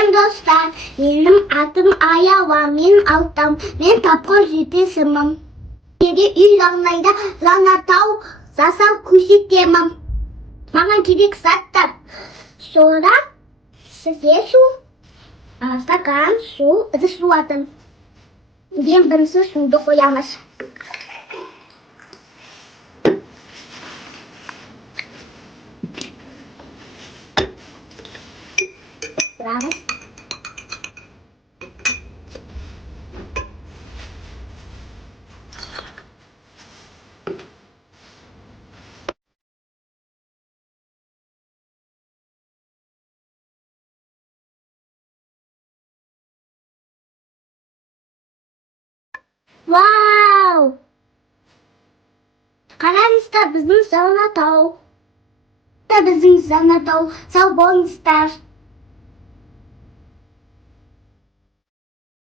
Всем достать. Минем атом, а я вам мин алтам. Мен тапкан житесемам. Кеге үй лаңнайда лаңатау засал күшітемам. Маған керек заттар. Сода, сізге су, стакан, су, ыдыс жуатын. Ең бірінші суды қоямыз. Бравыз. Вау! Қараңыздар, біздің Занатау. Біздің Занатау. Сау болыңыздар.